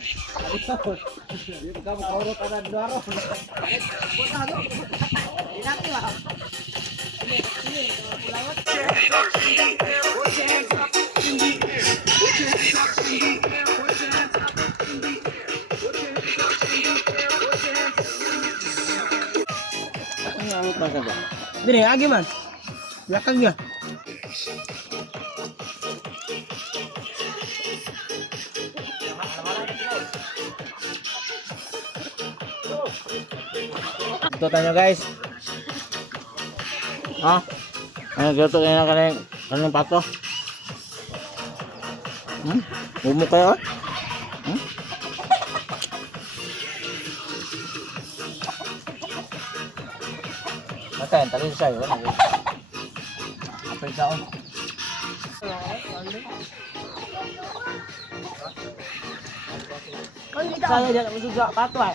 Kamu kauro ka na duaro. Puta no. Inaki ba? Ang amot man sa ba? Dire agi man. Lakag niya. Ito tayo guys. Ha? Ano gato kayo na kanang pato? Bumuk kayo? Matayin, talin siya yun. Apay ka on. Saya jangan masuk pato ay.